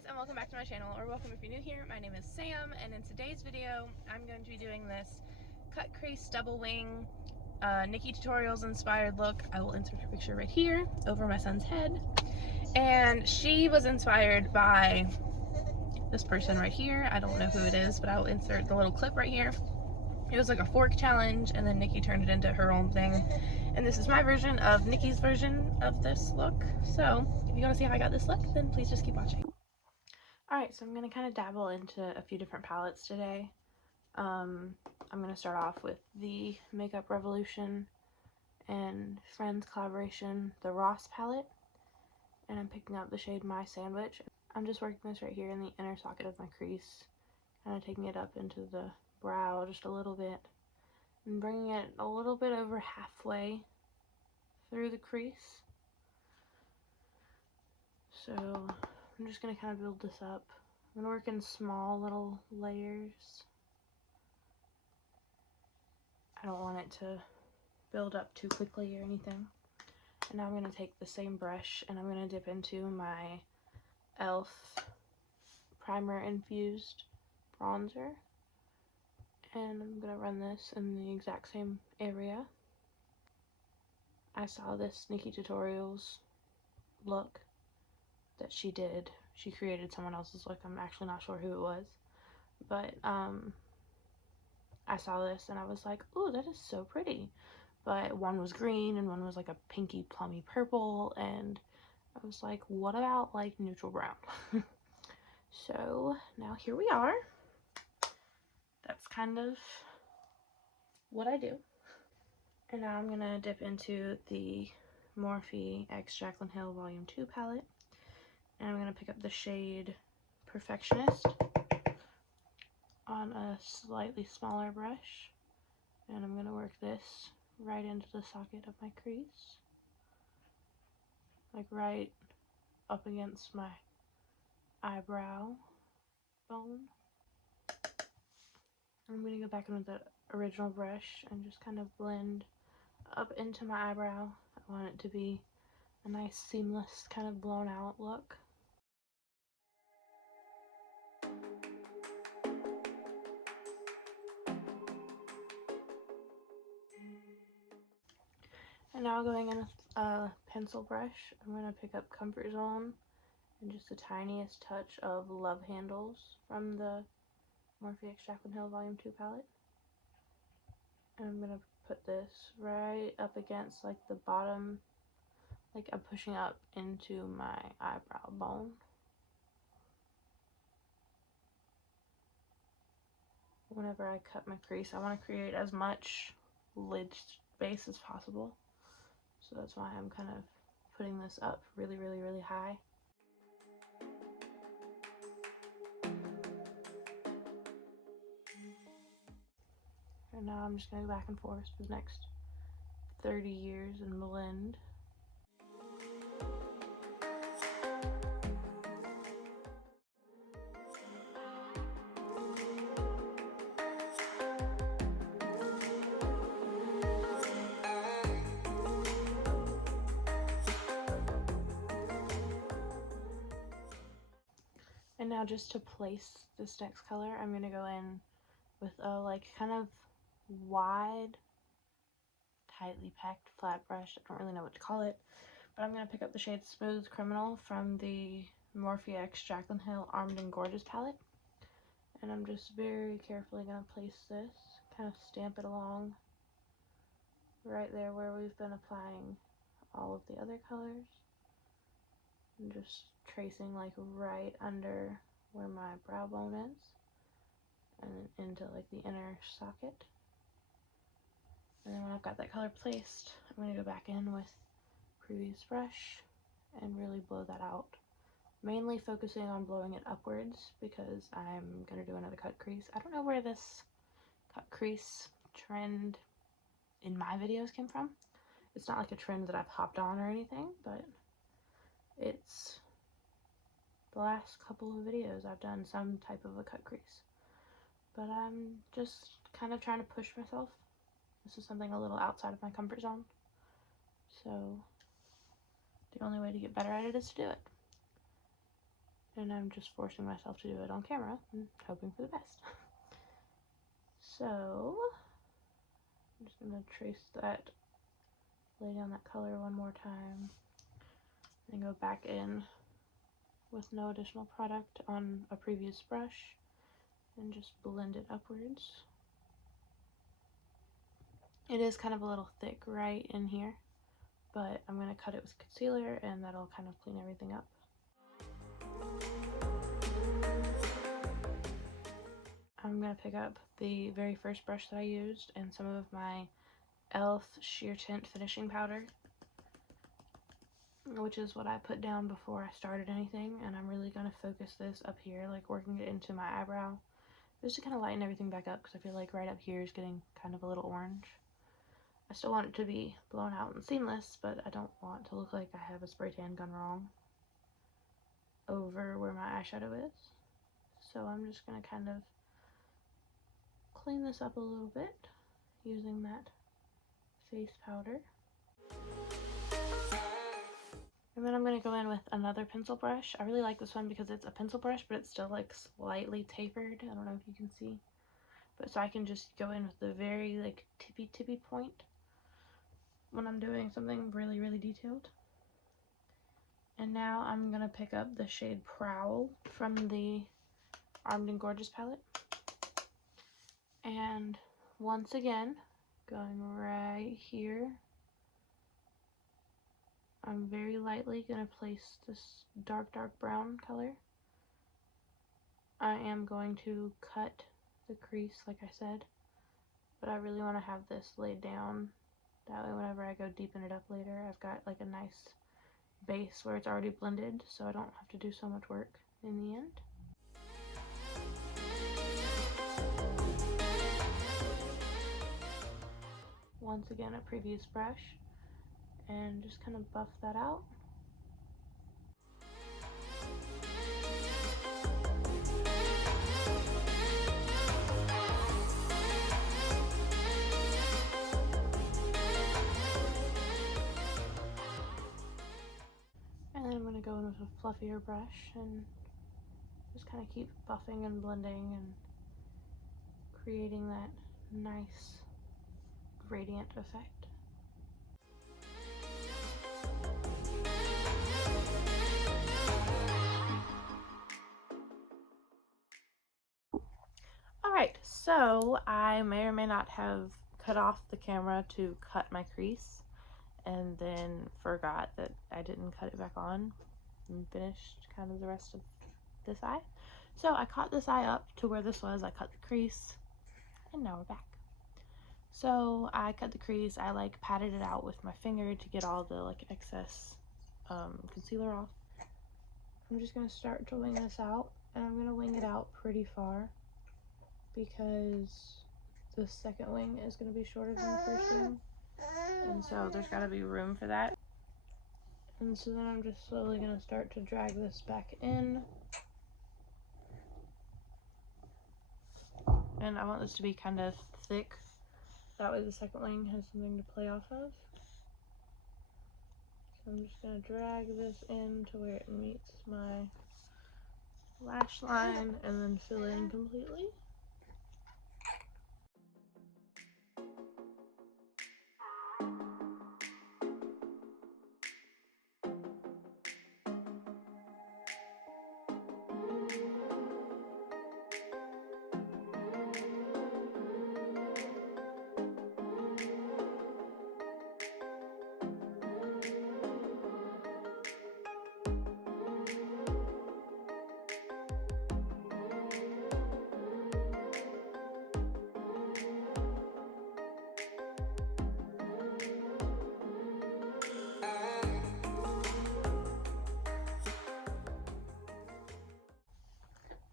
guys, and welcome back to my channel, or welcome if you're new here. My name is Sam, and in today's video I'm going to be doing this cut crease double wing Nikkie tutorials inspired look. I will insert her picture right here over my son's head, and she was inspired by this person right here. I don't know who it is, but I will insert the little clip right here. It was like a fork challenge, and then Nikkie turned it into her own thing, and this is my version of Nikkie's version of this look. So if you want to see how I got this look, then please just keep watching. Alright, so I'm going to kind of dabble into a few different palettes today. I'm going to start off with the Makeup Revolution and Friends collaboration, the Ross palette. And I'm picking up the shade My Sandwich. I'm just working this right here in the inner socket of my crease. Kind of taking it up into the brow just a little bit. And bringing it a little bit over halfway through the crease. So I'm just going to kind of build this up. I'm going to work in small little layers. I don't want it to build up too quickly or anything. And now I'm going to take the same brush and I'm going to dip into my e.l.f. primer infused bronzer. And I'm going to run this in the exact same area. I saw this Nikkie Tutorials look that she did. She created someone else's look. I'm actually not sure who it was, but I saw this and I was like, ooh, that is so pretty. But one was green and one was like a pinky plummy purple, and I was like, what about like neutral brown? So now here we are. That's kind of what I do. And now I'm gonna dip into the Morphe x Jaclyn Hill Volume 2 palette. And I'm going to pick up the shade Perfectionist on a slightly smaller brush. And I'm going to work this right into the socket of my crease. Like right up against my eyebrow bone. I'm going to go back in with the original brush and just kind of blend up into my eyebrow. I want it to be a nice seamless kind of blown out look. And now going in with a pencil brush, I'm going to pick up Comfort Zone and just the tiniest touch of Love Handles from the Morphe x Jaclyn Hill Volume 2 palette. And I'm going to put this right up against like the bottom, like I'm pushing up into my eyebrow bone. Whenever I cut my crease, I want to create as much lid space as possible. So that's why I'm kind of putting this up really, really, really high. And now I'm just going to go back and forth for the next 30 years and blend. And now just to place this next color, I'm going to go in with a like kind of wide, tightly packed flat brush. I don't really know what to call it, but I'm going to pick up the shade Smooth Criminal from the Morphe x Jaclyn Hill Armed and Gorgeous palette. And I'm just very carefully going to place this, kind of stamp it along right there where we've been applying all of the other colors. And just tracing like right under where my brow bone is and then into like the inner socket. And then when I've got that color placed, I'm going to go back in with previous brush and really blow that out. Mainly focusing on blowing it upwards because I'm going to do another cut crease. I don't know where this cut crease trend in my videos came from. It's not like a trend that I've hopped on or anything, but it's the last couple of videos I've done some type of a cut crease. But I'm just kind of trying to push myself. This is something a little outside of my comfort zone. So the only way to get better at it is to do it. and I'm just forcing myself to do it on camera and hoping for the best. So I'm just going to trace that, lay down that color one more time, and go back in with no additional product on a previous brush and just blend it upwards. It is kind of a little thick right in here, but I'm going to cut it with concealer and that'll kind of clean everything up. I'm going to pick up the very first brush that I used and some of my e.l.f. Sheer Tint finishing powder, which is what I put down before I started anything, and I'm really going to focus this up here, like working it into my eyebrow, just to kind of lighten everything back up, because I feel like right up here is getting kind of a little orange. I still want it to be blown out and seamless, but I don't want to look like I have a spray tan gun wrong over where my eyeshadow is. So I'm just going to kind of clean this up a little bit using that face powder. And then I'm going to go in with another pencil brush. I really like this one because it's a pencil brush, but it's still like slightly tapered. I don't know if you can see. But so I can just go in with the very like tippy point when I'm doing something really, really detailed. And now I'm going to pick up the shade Prowl from the Armed and Gorgeous palette. And once again, going right here, I'm very lightly going to place this dark brown color. I am going to cut the crease, like I said, but I really want to have this laid down. That way whenever I go deepen it up later, I've got like a nice base where it's already blended, so I don't have to do so much work in the end. Once again, a previous brush, and just kind of buff that out. And then I'm going to go in with a fluffier brush and just kind of keep buffing and blending and creating that nice gradient effect. Alright, so I may or may not have cut off the camera to cut my crease and then forgot that I didn't cut it back on and finished kind of the rest of this eye. So I caught this eye up to where this was, I cut the crease, and now we're back. So I cut the crease, I like patted it out with my finger to get all the like excess concealer off. I'm just going to start to wing this out, and I'm going to wing it out pretty far because the second wing is going to be shorter than the first wing, and so there's got to be room for that. And so then I'm just slowly going to start to drag this back in, and I want this to be kind of thick, that way the second wing has something to play off of. So I'm just going to drag this in to where it meets my lash line and then fill in completely.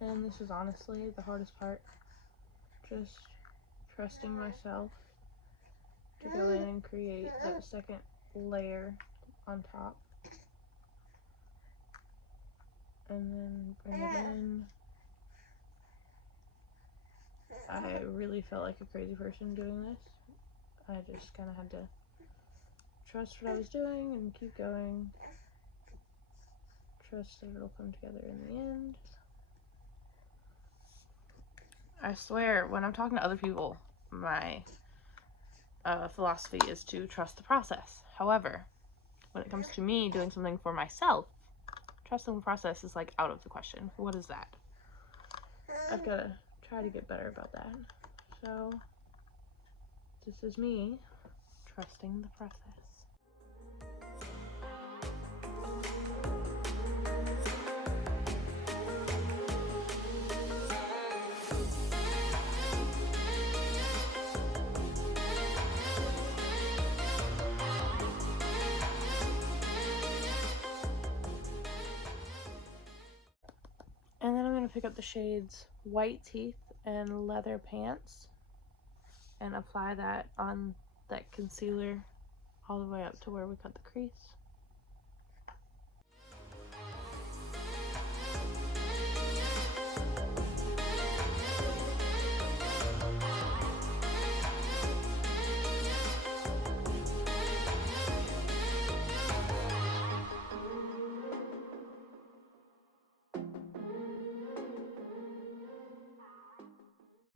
And this is honestly the hardest part, just trusting myself to go in and create that second layer on top, and then bring it in. I really felt like a crazy person doing this. I just kind of had to trust what I was doing and keep going. trust that it'll come together in the end. I swear, when I'm talking to other people, my philosophy is to trust the process. However, when it comes to me doing something for myself, trusting the process is like out of the question. What is that? I've got to try to get better about that. So this is me trusting the process. And then I'm going to pick up the shades White Teeth and Leather Pants and apply that on that concealer all the way up to where we cut the crease.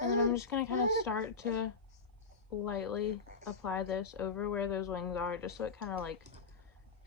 And then I'm just going to kind of start to lightly apply this over where those wings are, just so it kind of like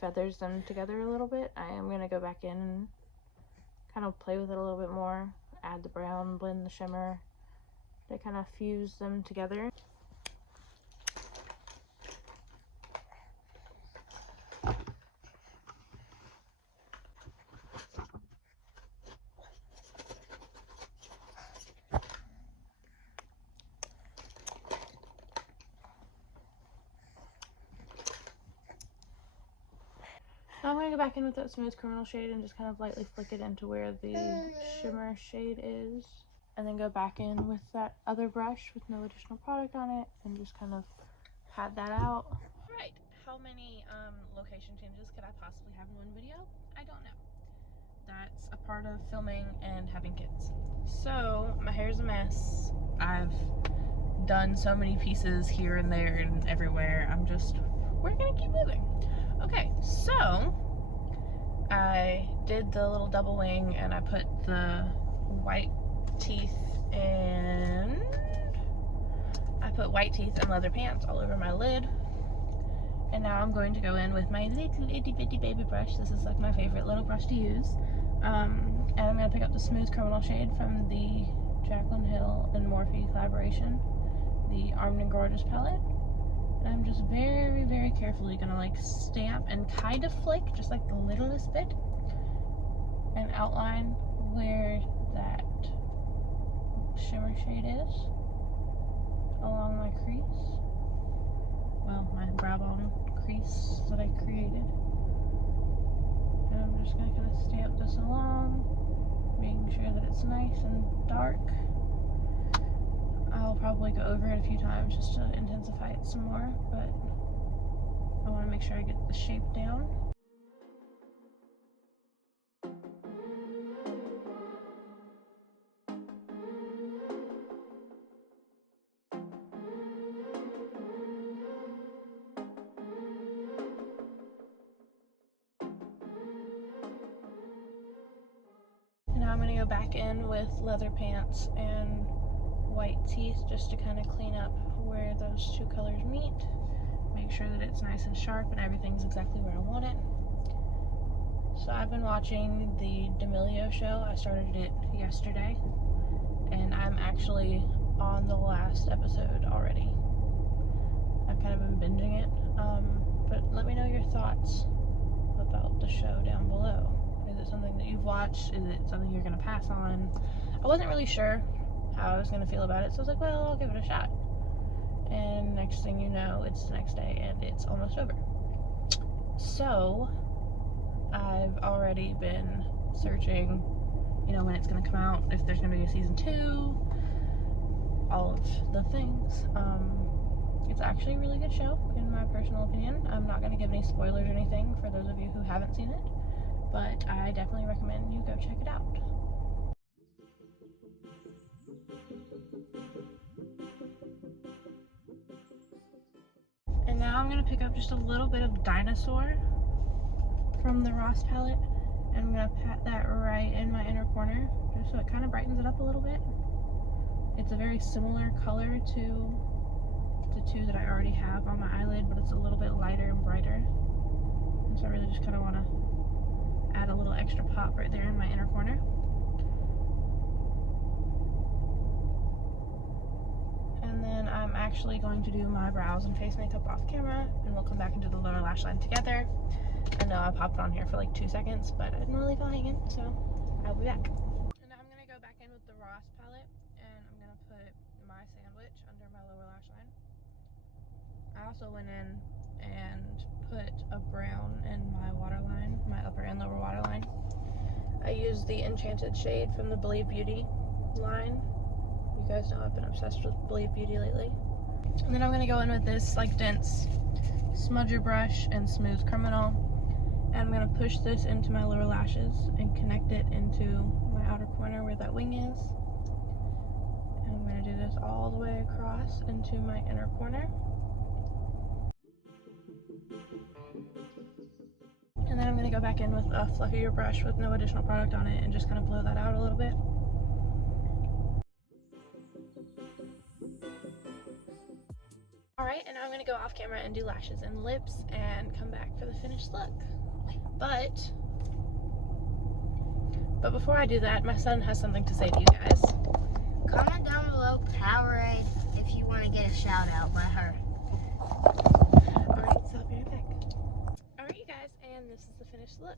feathers them together a little bit. I am going to go back in and kind of play with it a little bit more, add the brown, blend the shimmer to kind of fuse them together. Now I'm going to go back in with that Smooth Criminal shade and just kind of lightly flick it into where the shimmer shade is. And then go back in with that other brush with no additional product on it and just kind of pat that out. Alright, how many location changes could I possibly have in one video? I don't know. That's a part of filming and having kids. So, my hair's a mess. I've done so many pieces here and there and everywhere. We're gonna keep moving. Okay, so I did the little double wing and I put the white teeth and leather pants all over my lid. And now I'm going to go in with my little itty bitty baby brush. This is like my favorite little brush to use. And I'm going to pick up the Smooth Criminal shade from the Jaclyn Hill and Morphe collaboration, the Armed and Gorgeous palette. And I'm just very, very carefully going to like stamp and kind of flick, just like the littlest bit, and outline where that shimmer shade is along my crease. Well, my brow bone crease that I created. And I'm just going to kind of stamp this along, making sure that it's nice and dark. I'll probably go over it a few times just to intensify it some more, but I want to make sure I get the shape down. Now I'm going to go back in with leather pants and white teeth just to kind of clean up where those two colors meet. Make sure that it's nice and sharp and everything's exactly where I want it. So I've been watching the D'Amelio show. I started it yesterday and I'm actually on the last episode already. I've kind of been binging it. But let me know your thoughts about the show down below. Is it something that you've watched? Is it something you're going to pass on? I wasn't really sure how I was going to feel about it, so I was like, well, I'll give it a shot. And next thing you know, it's the next day and it's almost over. So I've already been searching, you know, when it's going to come out, if there's going to be a season 2, all of the things. It's actually a really good show, in my personal opinion. I'm not going to give any spoilers or anything for those of you who haven't seen it, but I definitely recommend you go check it out. And now I'm going to pick up just a little bit of Dinosaur from the Ross palette, And I'm going to pat that right in my inner corner, just so it kind of brightens it up a little bit. It's a very similar color to the two that I already have on my eyelid, but it's a little bit lighter and brighter. And so I really just kind of want to add a little extra pop right there in my inner corner. And then I'm actually going to do my brows and face makeup off camera, and we'll come back and do the lower lash line together. I know I popped it on here for like 2 seconds, but I didn't really feel hanging, so I'll be back. And now I'm going to go back in with the Ross palette, and I'm going to put my sandwich under my lower lash line. I also went in and put a brown in my waterline, my upper and lower waterline. I used the Enchanted shade from the Believe Beauty line. You guys know I've been obsessed with Believe Beauty lately. And then I'm going to go in with this like dense smudger brush and Smooth Criminal. And I'm going to push this into my lower lashes and connect it into my outer corner where that wing is. And I'm going to do this all the way across into my inner corner. And then I'm going to go back in with a fluffier brush with no additional product on it and just kind of blow that out a little bit. Alright, and now I'm going to go off camera and do lashes and lips and come back for the finished look. But before I do that, my son has something to say to you guys. Comment down below Powerade if you want to get a shout out by her. Alright, so I'll be right back. Alright you guys, and this is the finished look.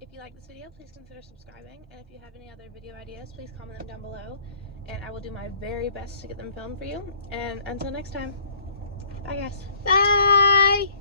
If you like this video, please consider subscribing, and if you have any other video ideas, please comment them down below, and I will do my very best to get them filmed for you. And until next time, bye guys. Bye!